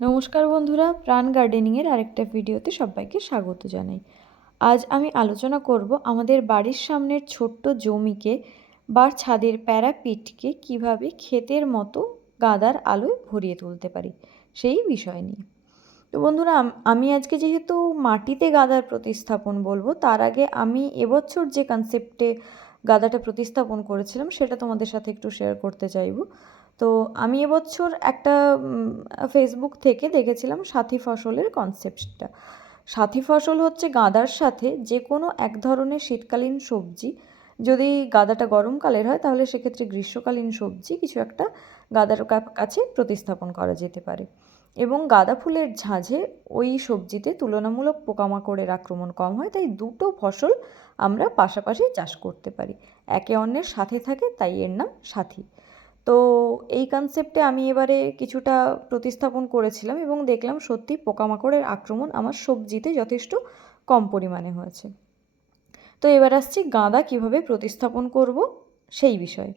নমস্কার বন্ধুরা, প্রাণ গার্ডেনিংয়ের আরেকটা ভিডিওতে সবাইকে স্বাগত জানাই। আজ আমি আলোচনা করব আমাদের বাড়ির সামনের ছোট্ট জমিকে বা ছাদের প্যারাপিটকে কিভাবে ক্ষেতের মতো গাদার আলোয় ভরিয়ে তুলতে পারি সেই বিষয় নিয়ে। তো বন্ধুরা, আমি আজকে যেহেতু মাটিতে গাদার প্রতিস্থাপন বলবো, তার আগে আমি এবছর যে কনসেপ্টে গাদাটা প্রতিস্থাপন করেছিলাম সেটা তোমাদের সাথে একটু শেয়ার করতে চাইবো। তো আমি এবছর একটা ফেসবুক থেকে দেখেছিলাম সাথী ফসলের কনসেপ্টটা। সাথী ফসল হচ্ছে গাদার সাথে যে কোনো এক ধরনের শীতকালীন সবজি, যদি গাদাটা গরমকালের হয় তাহলে সেক্ষেত্রে গ্রীষ্মকালীন সবজি কিছু একটা গাদার কাছে প্রতিস্থাপন করা যেতে পারে। এবং গাঁদা ফুলের ঝাঁঝে ওই সবজিতে তুলনামূলক পোকামাকড়ের আক্রমণ কম হয়, তাই দুটো ফসল আমরা পাশাপাশি চাষ করতে পারি, একে অন্যের সাথে থাকে, তাই এর নাম সাথী। তো এই কনসেপ্টে আমি এবারে কিছুটা প্রতিস্থাপন করেছিলাম এবং দেখলাম সত্যি পোকামাকড়ের আক্রমণ আমার সবজিতে যথেষ্ট কম পরিমাণে হয়েছে। তো এবার আসছি গাঁদা কিভাবে প্রতিস্থাপন করব সেই বিষয়ে।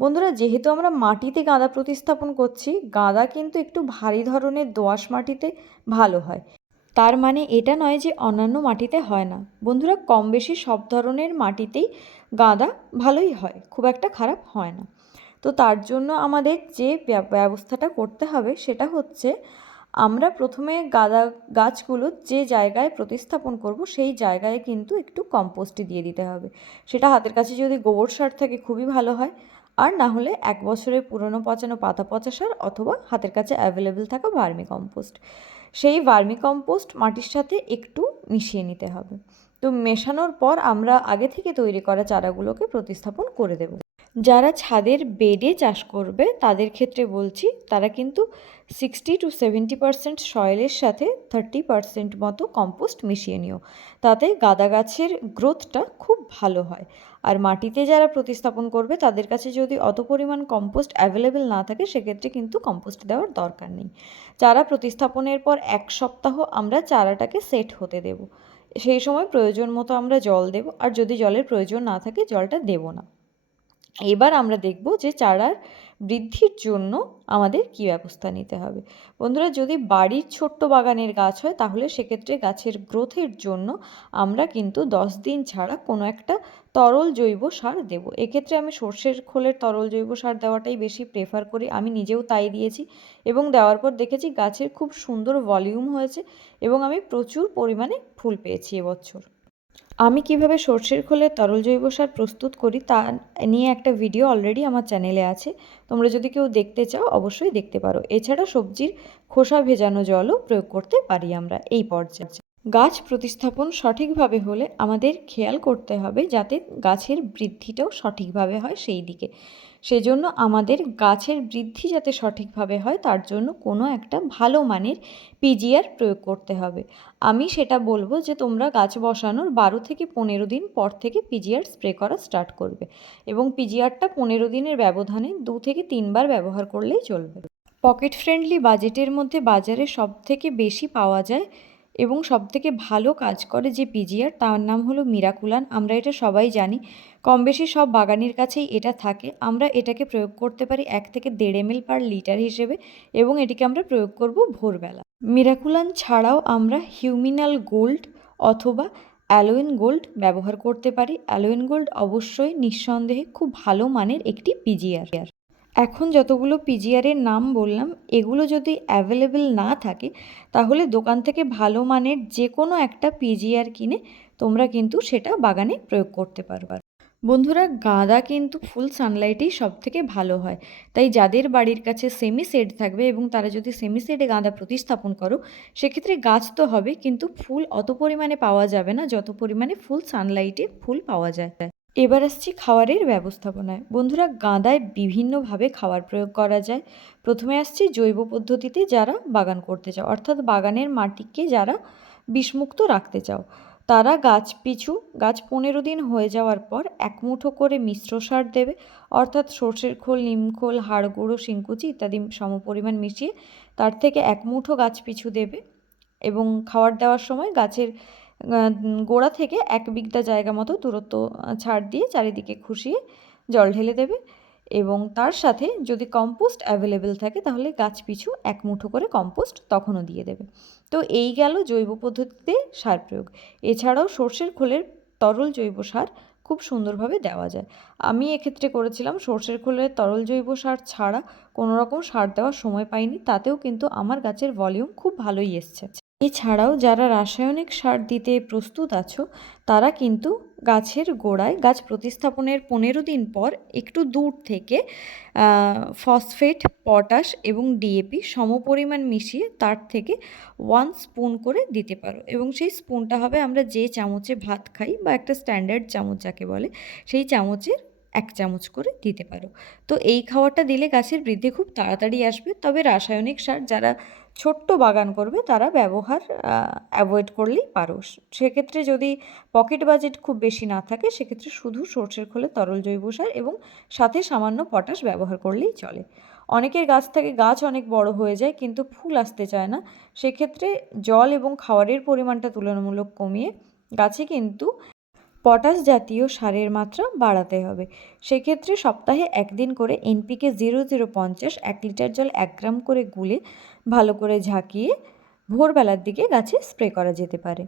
বন্ধুরা, যেহেতু আমরা মাটিতে গাঁদা প্রতিস্থাপন করছি, গাঁদা কিন্তু একটু ভারী ধরনের দোআঁশ মাটিতে ভালো হয়। তার মানে এটা নয় যে অন্যান্য মাটিতে হয় না। বন্ধুরা, কম বেশি সব ধরনের মাটিতেই গাঁদা ভালোই হয়, খুব একটা খারাপ হয় না। তো তার জন্য আমাদের যে ব্যবস্থাটা করতে হবে সেটা হচ্ছে, আমরা প্রথমে গাঁদা গাছগুলো যে জায়গায় প্রতিস্থাপন করব সেই জায়গায় কিন্তু একটু কম্পোস্ট দিয়ে দিতে হবে। সেটা হাতের কাছে যদি গোবর সার থাকে খুবই ভালো হয়, আর না হলে 1 বছরের পুরনো পচানো পাতা পচা সার অথবা হাতের কাছে অ্যাভেলেবেল থাকা ভার্মি কম্পোস্ট, সেই ভার্মি কম্পোস্ট মাটির সাথে একটু মিশিয়ে নিতে হবে। তো মেশানোর পর আমরা আগে থেকে তৈরি করা চারাগুলোকে প্রতিস্থাপন করে দেব। যারা ছাদের বেডে চাষ করবে তাদের ক্ষেত্রে বলছি, তারা কিন্তু 60-70% সয়েলের সাথে 30% মতো কম্পোস্ট মিশিয়ে নিও, তাতে গাঁদা গাছের গ্রোথটা খুব ভালো হয়। আর মাটিতে যারা প্রতিস্থাপন করবে তাদের কাছে যদি অত পরিমাণ কম্পোস্ট অ্যাভেলেবেল না থাকে, সেক্ষেত্রে কিন্তু কম্পোস্ট দেওয়ার দরকার নেই। চারা প্রতিস্থাপনের পর 1 সপ্তাহ আমরা চারাটাকে সেট হতে দেব। সেই সময় প্রয়োজন মতো আমরা জল দেব, আর যদি জলের প্রয়োজন না থাকে জলটা দেব না। এবার আমরা দেখব যে চারার বৃদ্ধির জন্য আমাদের কী ব্যবস্থা নিতে হবে। বন্ধুরা, যদি বাড়ির ছোট্ট বাগানের গাছ হয় তাহলে সেক্ষেত্রে গাছের গ্রোথের জন্য আমরা কিন্তু 10 দিন ছাড়া কোনো একটা তরল জৈব সার দেব। এক্ষেত্রে আমি সর্ষের খোলের তরল জৈব সার দেওয়াটাই বেশি প্রেফার করি, আমি নিজেও তাই দিয়েছি এবং দেওয়ার পর দেখেছি গাছের খুব সুন্দর ভলিউম হয়েছে এবং আমি প্রচুর পরিমাণে ফুল পেয়েছি এবছর। আমি কিভাবে সর্ষের খোলের তরল জৈব সার প্রস্তুত করি তা নিয়ে একটা ভিডিও অলরেডি আমার চ্যানেলে আছে, তোমরা যদি কেউ দেখতে চাও অবশ্যই দেখতে পারো। এছাড়া সবজির খোসা ভেজানো জলও প্রয়োগ করতে পারি আমরা এই পর্যায়ে। গাছ প্রতিস্থাপন সঠিকভাবে হলে আমাদের খেয়াল করতে হবে যাতে গাছের বৃদ্ধিটাও সঠিকভাবে হয় সেই দিকে। সেজন্য আমাদের গাছের বৃদ্ধি যাতে সঠিকভাবে হয় তার জন্য কোনো একটা ভালো মানের পিজিআর প্রয়োগ করতে হবে। আমি সেটা বলবো যে তোমরা গাছ বসানোর 12 থেকে 15 দিন পর থেকে পিজিআর স্প্রে করা স্টার্ট করবে এবং পিজিআরটা 15 দিনের ব্যবধানে 2 থেকে 3 বার ব্যবহার করলেই চলবে। পকেট ফ্রেন্ডলি বাজেটের মধ্যে বাজারে সবথেকে বেশি পাওয়া যায় এবং সবথেকে ভালো কাজ করে যে পিজিআর, তার নাম হলো মিরাকুলান। আমরা এটা সবাই জানি, কম বেশি সব বাগানের কাছেই এটা থাকে। আমরা এটাকে প্রয়োগ করতে পারি 1 থেকে 1.5 ml পার লিটার হিসেবে এবং এটিকে আমরা প্রয়োগ করব ভোরবেলা। মিরাকুলান ছাড়াও আমরা হিউমিনাল গোল্ড অথবা অ্যালোয়েন গোল্ড ব্যবহার করতে পারি। অ্যালোয়েন গোল্ড অবশ্যই নিঃসন্দেহে খুব ভালো মানের একটি পিজিআর। এখন যতগুলো পিজিআরের নাম বললাম, এগুলো যদি অ্যাভেলেবেল না থাকে তাহলে দোকান থেকে ভালো মানের যে কোনো একটা পিজিআর কিনে তোমরা কিন্তু সেটা বাগানে প্রয়োগ করতে পারবে। বন্ধুরা, গাঁদা কিন্তু ফুল সানলাইটেই সবথেকে ভালো হয়, তাই যাদের বাড়ির কাছে সেমি শেড থাকবে এবং তারা যদি সেমি শেডে গাঁদা প্রতিস্থাপন করো, সেক্ষেত্রে গাছ তো হবে কিন্তু ফুল অত পরিমাণে পাওয়া যাবে না যত পরিমাণে ফুল সানলাইটে ফুল পাওয়া যায়। এবার আসছি খাওয়ারের ব্যবস্থাপনায়। বন্ধুরা, গাঁদায় বিভিন্নভাবে খাবার প্রয়োগ করা যায়। প্রথমে আসছি জৈব পদ্ধতিতে যারা বাগান করতে চাও, অর্থাৎ বাগানের মাটিকে যারা বিষমুক্ত রাখতে চাও, তারা গাছ 15 দিন হয়ে যাওয়ার পর 1 মুঠো করে মিশ্র সার দেবে, অর্থাৎ সর্ষের খোল, নিমখোল, হাড় গুঁড়ো, শিংকুচি ইত্যাদি সমপরিমাণ মিশিয়ে তার থেকে 1 মুঠো গাছ পিছু দেবে এবং খাবার দেওয়ার সময় গাছের গোড়া থেকে 1 বিঘা জায়গা মতো দূরত্ব ছাড় দিয়ে চারিদিকে খুশিয়ে জল ঢেলে দেবে এবং তার সাথে যদি কম্পোস্ট অ্যাভেলেবেল থাকে তাহলে গাছ পিছু 1 মুঠো করে কম্পোস্ট তখনও দিয়ে দেবে। তো এই গেল জৈব পদ্ধতিতে সার প্রয়োগ। এছাড়াও সর্ষের খোলের তরল জৈব সার খুব সুন্দরভাবে দেওয়া যায়। আমি এক্ষেত্রে করেছিলাম সর্ষের খোলের তরল জৈব সার ছাড়া কোনো রকম সার দেওয়ার সময় পাইনি, তাতেও কিন্তু আমার গাছের ভলিউম খুব ভালোই এসছে। এছাড়াও যারা রাসায়নিক সার দিতে প্রস্তুত আছো তারা কিন্তু গাছের গোড়ায় গাছ প্রতিস্থাপনের 15 দিন পর একটু দূর থেকে ফসফেট, পটাশ এবং ডিএপি সমপরিমাণ মিশিয়ে তার থেকে 1 স্পুন করে দিতে পারো, এবং সেই স্পুনটা হবে আমরা যে চামচে ভাত খাই বা একটা স্ট্যান্ডার্ড চামচ যাকে বলে সেই চামচের 1 চামচ করে দিতে পারো। তো এই খাবারটা দিলে গাছের বৃদ্ধি খুব তাড়াতাড়ি আসবে। তবে রাসায়নিক সার যারা ছোট্ট বাগান করবে তারা ব্যবহার অ্যাভয়েড করলেই পারো। সেক্ষেত্রে যদি পকেট বাজেট খুব বেশি না থাকে সেক্ষেত্রে শুধু সর্ষের খোলে তরল জৈব সার এবং সাথে সামান্য পটাশ ব্যবহার করলেই চলে। অনেকের গাছ থেকে গাছ অনেক বড় হয়ে যায় কিন্তু ফুল আসতে চায় না, সেক্ষেত্রে জল এবং খাবারের পরিমাণটা তুলনামূলক কমিয়ে গাছে কিন্তু পটাশ জাতীয় সারের মাত্রা বাড়াতে হবে। সেক্ষেত্রে সপ্তাহে 1 দিন করে এনপিকে 0050 1 লিটার জল 1 গ্রাম করে গুলে ভালো করে ঝাঁকিয়ে ভোরবেলার দিকে গাছে স্প্রে করা যেতে পারে।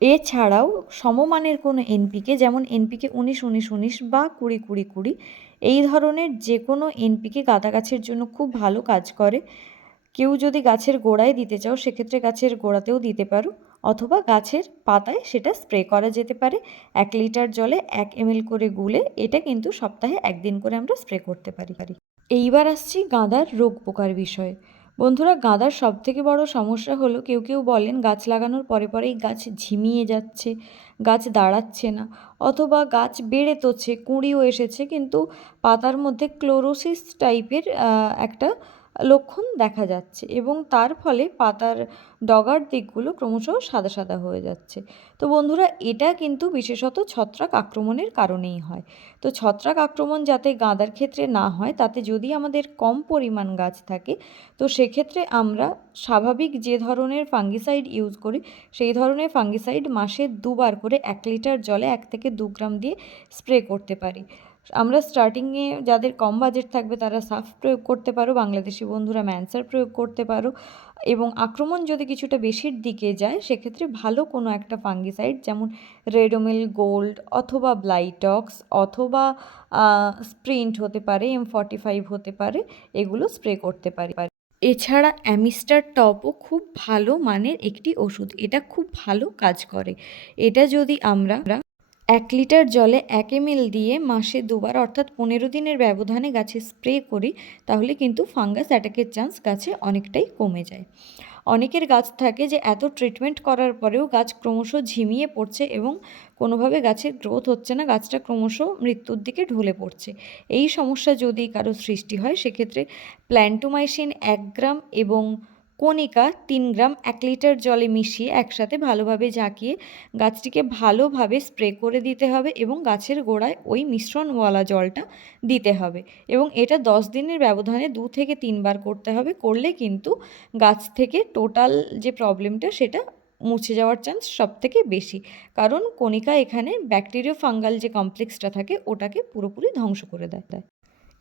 এছাড়াও সমমানের কোনো এনপিকে যেমন এনপিকে 19-19-19 বা 20-20-20 এই ধরনের যে কোনো এনপিকে গাঁদা গাছের জন্য খুব ভালো কাজ করে। কেউ যদি গাছের গোড়ায় দিতে চাও সেক্ষেত্রে গাছের গোড়াতেও দিতে পারো, অথবা গাছের পাতায় সেটা স্প্রে করা যেতে পারে 1 লিটার জলে 1 ml করে গুলে। এটা কিন্তু সপ্তাহে 1 দিন করে আমরা স্প্রে করতে পারি। এইবার আসছি গাঁদার রোগ পোকার বিষয়ে। বন্ধুরা, গাঁদার সবথেকে বড় সমস্যা হলো কেউ কেউ বলেন গাছ লাগানোর পরে পরেই গাছ ঝিমিয়ে যাচ্ছে, গাছ দাঁড়াচ্ছে না, অথবা গাছ বেড়ে তোছে, কুঁড়িও এসেছে কিন্তু পাতার মধ্যে ক্লোরোসিস টাইপের একটা লক্ষণ দেখা যাচ্ছে এবং তার ফলে পাতার ডগার দিকগুলো ক্রমশ সাদা সাদা হয়ে যাচ্ছে। তো বন্ধুরা, এটা কিন্তু বিশেষত ছত্রাক আক্রমণের কারণেই হয়। তো ছত্রাক আক্রমণ যাতে গাঁদার ক্ষেত্রে না হয় তাতে যদি আমাদের কম পরিমাণ গাছ থাকে তো সেক্ষেত্রে আমরা স্বাভাবিক যে ধরনের ফাঙ্গিসাইড ইউজ করি সেই ধরনের ফাঙ্গিসাইড মাসে 2 বার করে 1 লিটার জলে 1 থেকে 2 গ্রাম দিয়ে স্প্রে করতে পারি। আমরা স্টার্টিংয়ে যাদের কম বাজেট থাকবে তারা সাফ প্রয়োগ করতে পারো, বাংলাদেশি বন্ধুরা ম্যানসার প্রয়োগ করতে পারো, এবং আক্রমণ যদি কিছুটা বেশির দিকে যায় সেক্ষেত্রে ভালো কোনো একটা ফাঙ্গিসাইড যেমন রেডোমিল গোল্ড অথবা ব্লাইটক্স অথবা স্প্রিন্ট হতে পারে, M45 হতে পারে, এগুলো স্প্রে করতে পারি। এছাড়া অ্যামিস্টার টপও খুব ভালো মানের একটি ওষুধ, এটা খুব ভালো কাজ করে। এটা যদি আমরা 1 লিটার জলে 1 ml দিয়ে মাসে 2 বার অর্থাৎ 15 দিনের ব্যবধানে গাছে স্প্রে করি তাহলে কিন্তু ফাঙ্গাস অ্যাটাকের চান্স গাছে অনেকটাই কমে যায়। অনেকের গাছ থাকে যে এত ট্রিটমেন্ট করার পরেও গাছ ক্রমশ ঝিমিয়ে পড়ছে এবং কোনোভাবে গাছের গ্রোথ হচ্ছে না, গাছটা ক্রমশ মৃত্যুর দিকে ঢলে পড়ছে। এই সমস্যা যদি কারো সৃষ্টি হয় সেক্ষেত্রে প্ল্যান্টোমাইসিন 1 গ্রাম এবং কণিকা 3 গ্রাম 1 লিটার জলে মিশিয়ে একসাথে ভালোভাবে ঝাঁকিয়ে গাছটিকে ভালোভাবে স্প্রে করে দিতে হবে এবং গাছের গোড়ায় ওই মিশ্রণওয়ালা জলটা দিতে হবে এবং এটা 10 দিনের ব্যবধানে 2 থেকে 3 বার করতে হবে। করলে কিন্তু গাছ থেকে টোটাল যে প্রবলেমটা সেটা মুছে যাওয়ার চান্স সবথেকে বেশি, কারণ কণিকা এখানে ব্যাকটেরিয়া ফাঙ্গাল যে কমপ্লেক্সটা থাকে ওটাকে পুরোপুরি ধ্বংস করে দেয়।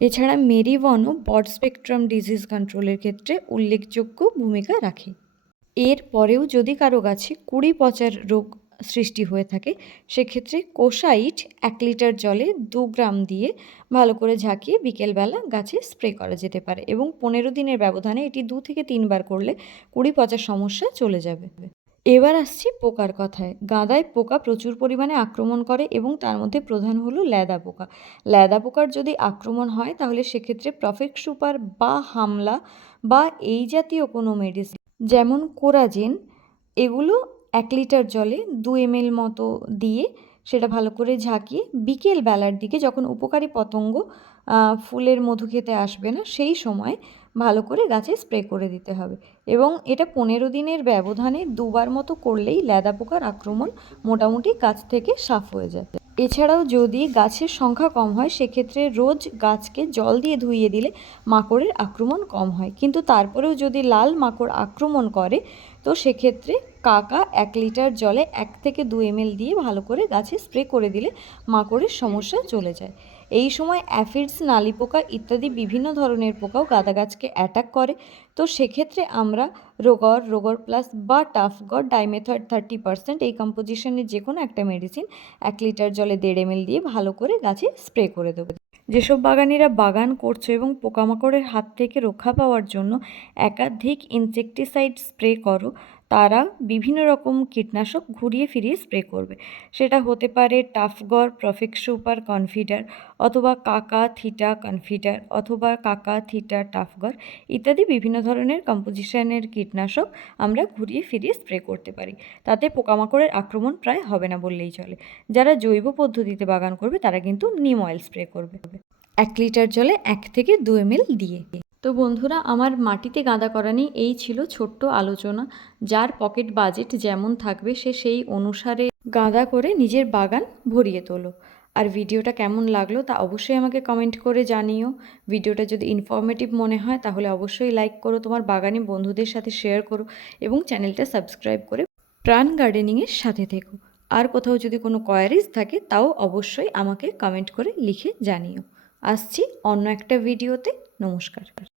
এছাড়া মেরিবনও ব্রড স্পেকট্রাম ডিজিজ কন্ট্রোলের ক্ষেত্রে উল্লেখযোগ্য ভূমিকা রাখে। এর পরেও যদি কারো গাছে কুঁড়ি পচার রোগ সৃষ্টি হয়ে থাকে সেক্ষেত্রে কোসাইট 1 লিটার জলে 2 গ্রাম দিয়ে ভালো করে ঝাঁকিয়ে বিকেলবেলা গাছে স্প্রে করা যেতে পারে এবং 15 দিনের ব্যবধানে এটি 2 থেকে 3 বার করলে কুঁড়ি পচার সমস্যা চলে যাবে। এবার আসছি পোকার কথায়। গাঁদায় পোকা প্রচুর পরিমাণে আক্রমণ করে এবং তার মধ্যে প্রধান হলো ল্যাদা পোকা। ল্যাদা পোকার যদি আক্রমণ হয় তাহলে সেক্ষেত্রে প্রফেক্ট সুপার বা হামলা বা এই জাতীয় কোনো মেডিসিন যেমন কোরাজেন এগুলো 1 লিটার জলে 2 ml মতো দিয়ে সেটা ভালো করে ঝাঁকিয়ে বিকেল বেলার দিকে যখন উপকারী পতঙ্গ ফুলের মধু খেতে আসবে না সেই সময় ভালো করে গাছে স্প্রে করে দিতে হবে এবং এটা 15 দিনের ব্যবধানে 2 বার মতো করলেই ল্যাদা পোকার আক্রমণ মোটামুটি গাছ থেকে সাফ হয়ে যায়। এছাড়াও যদি গাছের সংখ্যা কম হয় সেক্ষেত্রে রোজ গাছকে জল দিয়ে ধুইয়ে দিলে মাকড়ের আক্রমণ কম হয়, কিন্তু তারপরেও যদি লাল মাকড় আক্রমণ করে তো সেক্ষেত্রে কাকা 1 লিটার জলে 1 থেকে 2 ml দিয়ে ভালো করে গাছে স্প্রে করে দিলে মাকড়ের সমস্যা চলে যায়। এই সময় অ্যাফিডস, নালি পোকা ইত্যাদি বিভিন্ন ধরনের পোকাও গাঁদা গাছকে অ্যাটাক করে। তো সেক্ষেত্রে আমরা রোগর প্লাস বা টাফগড় ডাইমেথড 30% এই কম্পোজিশনের যে কোনো একটা মেডিসিন 1 লিটার জলে 1.5 ml দিয়ে ভালো করে গাছে স্প্রে করে দেবো। যেসব বাগানিরা বাগান করছো এবং পোকামাকড়ের হাত থেকে রক্ষা পাওয়ার জন্য একাধিক ইনসেকটিসাইড স্প্রে করো, তারা বিভিন্ন রকম কীটনাশক ঘুরিয়ে ফিরিয়ে স্প্রে করবে। সেটা হতে পারে টাফগড়, প্রফেক্স সুপার, কনফিডার, অথবা কাকা থিটা কনফিডার, অথবা কাকা থিটা টাফগড় ইত্যাদি বিভিন্ন ধরনের কম্পোজিশনের কীটনাশক আমরা ঘুরিয়ে ফিরিয়ে স্প্রে করতে পারি। তাতে পোকামাকড়ের আক্রমণ প্রায় হবে না বললেই চলে। যারা জৈব পদ্ধতিতে বাগান করবে তারা কিন্তু নিম অয়েল স্প্রে করবে 1 লিটার জলে 1 থেকে 2 ml দিয়ে। তো বন্ধুরা, আমার মাটিতে গাঁদা করা নিয়ে এই ছিল ছোট্ট আলোচনা। যার পকেট বাজেট যেমন থাকবে সে সেই অনুসারে গাঁদা করে নিজের বাগান ভরিয়ে তোলো। আর ভিডিওটা কেমন লাগলো তা অবশ্যই আমাকে কমেন্ট করে জানিও। ভিডিওটা যদি ইনফরমেটিভ মনে হয় তাহলে অবশ্যই লাইক করো, তোমার বাগানি বন্ধুদের সাথে শেয়ার করো এবং চ্যানেলটা সাবস্ক্রাইব করে প্রাণ গার্ডেনিংয়ের সাথে থেকো। আর কোথাও যদি কোনো কোয়ারিজ থাকে তাও অবশ্যই আমাকে কমেন্ট করে লিখে জানিও। আসছি অন্য একটা ভিডিওতে। নমস্কার।